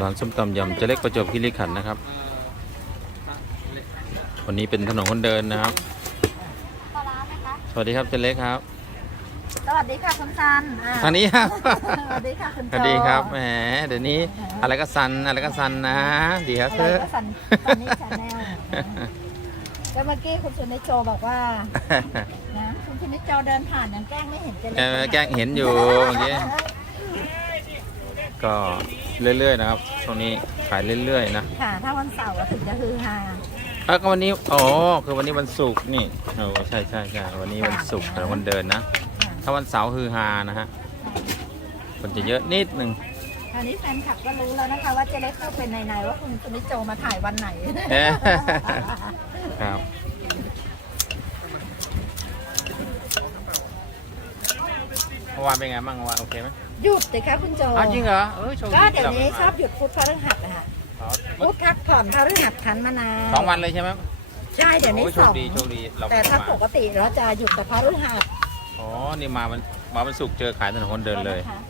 ร้านส้มตำยำเจะเล็กประจวบคีรีขันธ์นะครับ วันนี้เป็นถนนคนเดินนะครับ ปลาร้าไหมคะ สวัสดีครับเจะเล็กครับสวัสดีค่ะคุณซันอ่ทางนี้ครับสวัสดีค่ะคุณสโจวัสดีครับแหมเดี๋ยวนี้อะไรก็ซันอะไรก็ซันนะดีครับอะเธไรอก็ซันซันนี่ชาแนลแล้วเมื่อกี้คุณสุนิจโจบอกว่า นะ คุณสุนิจโจเดินผ่านยังแกล้งไม่เห็นเจเอเล็อแกล้งเห็นอยู่เมื่อกี้ ก็เรื่อยๆนะครับช่วงนี้ขายเรื่อยๆนะค่ะ ถ้าวันเสาร์อะถึงจะฮือฮาเออก็วันนี้อ๋อคือวันนี้วันศุกร์นี่โอ้ใช่ใช่ใช่วันนี้วันศุกร์ถนนคนเดินนะค่ะถ้าวันเสาร์คือฮานะฮะคนจะเยอะนิดหนึ่งคราวนี้แฟนคลับก็รู้แล้วนะคะ ว่าเจเล็กเข้าเป็นในๆว่าคุณสุนิจโจมาถ่ายวันไหนเอ๊ะครับเมื่อวานเป็นไงบ้างเมื่อวานโอเคไหม หยุดสิคะคุณโจอ้าวจริงเหรอเออโชคก็ดีเดี๋ยวนี้ชอบหยุดพุธพฤหัสนะคะอ๋อพุธพักผ่อนพฤหัสคันมะนาวสองวันเลยใช่ไหมใช่เดี๋ยวนี้โอ้โชสคองดีโชคดีเราแต่ถ้าปมากติเราจะหยุดแต่พฤหัสอ๋อนี่มาวันมาวันศุกร์เจอขายถนนคนเดินเลยนะคะ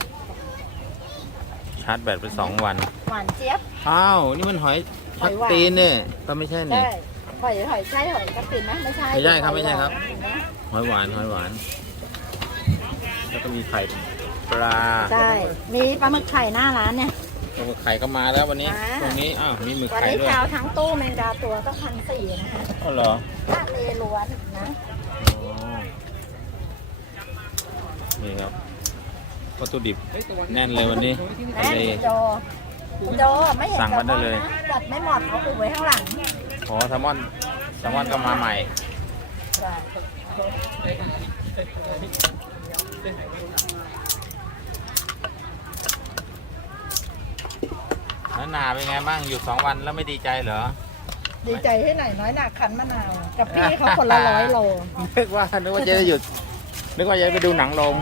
ชาร์จแบตไปสองวัน หวานเจี๊ยบ อ้าว นี่มันหอยหทัอบยหวาน ตีนเนี่ยก็ไม่ใช่นี่ ใช่หอยหอยใช่หอยกระปินไหมไม่ใช่ไม่ใช่ครับไม่ใช่ครับเห็นไหมหอยหวานหอยหวาน แล้วก็มีไข่ ปลาใช่ มีปลาหมึกไข่หน้าร้านเนี่ยหมึกไข่ก็มาแล้ววันนี้ มา ตรงนี้ อ้าว มีหมึกวันไข่นี้ด้วยเช้าทั้งตู้แมงดาตัวก็พันสี่นะคะอ๋อเหรอถ้าเลล้วนนะ อ๋อนี่ครับ วัตถุดิบแน่นเลยวันนี้ทะแน่เล คุณโจคุณโจไม่เห็นสั่งมาได้เลย แซมอนนะจัดไม่หมดเอาไปไว้ข้างหลังอ๋อแซลมอนแซลมอนก็มาใหม่ ใช่แล้วนาเป็นไงบ้างอยู่สองวันแล้วไม่ดีใจเหรอ ดีใจที่ไหนน้อยหนักคันมะนาว กับพี่เขาคนละร้อยโลนึกว่านึกว่าจะหยุด นึกว่าจะไปดูหนังลง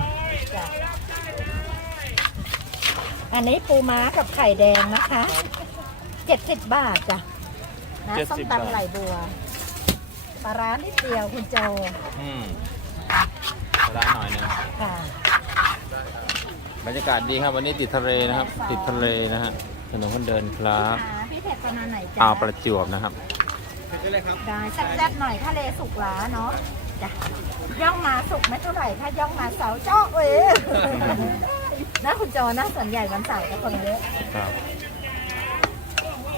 อันนี้ปูม้ากับไข่แดงนะคะเจ็ดสิบบาทจ้ะนะส้มบาทตำไหลบัวปลาร้านิดเดียวคุณโจอืมร้านหน่อยหนึงค่ะบรรยากาศดีครับวันนี้ติดทะเลนะครับ ติดทะเลนะฮะ ถนนคนเดินครับหาพี่เผ็ดประมาณไหนจ๊ะอ่าวประจวบนะครับ ได้แซ่บๆหน่อยถ้าเลสุกล้าเนาะจ้ะย่องมาสุกไม่เท่าไหร่ถ้าย่องมาเสาร์เจ้าเว้ยนะคุณโจนะส่วนใหญ่วันเสาร์จะคนเยอะครับ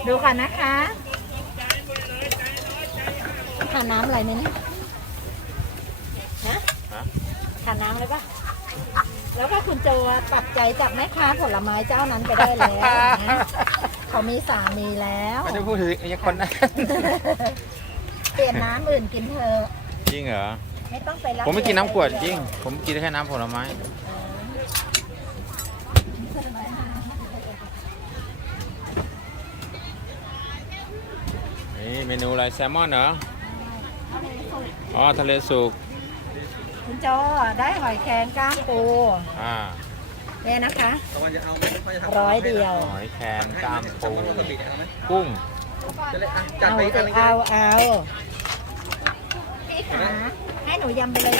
ดูกันนะคะทานน้ำอะไรไหมเนี่ยฮะฮะทานน้ำเลยปะ แล้วก็คุณโจปรับใจจากแม่ค้าผลไม้เจ้านั้นไปได้แล้วนะเขามีสามีแล้วไม่ได้พูดถึงไอ้คนนั้นเปลี่ยนน้ำอื่นกินเถอะจริงเหรอ ไม่ต้องไปรับผมไม่กินน้ำขวดจริง ผมกินแค่น้ำผลไม้นี่เมนูอะไรแซลมอนเหรอ อ๋อ ทะเลสุก คุณโจได้หอยแครงก้ามปูอ่าเนี่ยนะคะตะวันจะเอาไหมไม่จะทำร้อยเดียวหอยแครงกล้ามปูปกติเอาไหมกุ้งจะเลยอะจัดเอาไปอีกอัสินหนึงก็เอาได้เอาพี่ขาให้หนูยำไปเลย